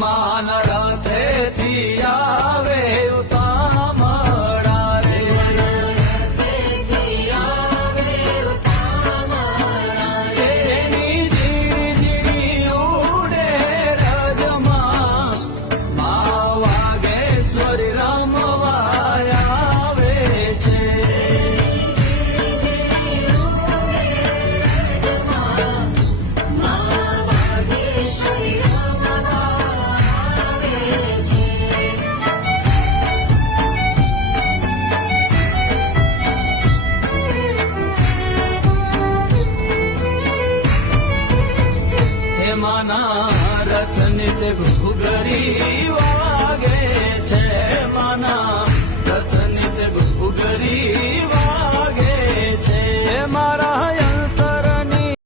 માન રથેથી આવે ઉતામળા રે એની ઝીણી ઝીણી ઉડે રજમાં મા વાગેશ્વરી રમવા આવે છે માના રથની તે ઘૂઘરી વાગે છે માના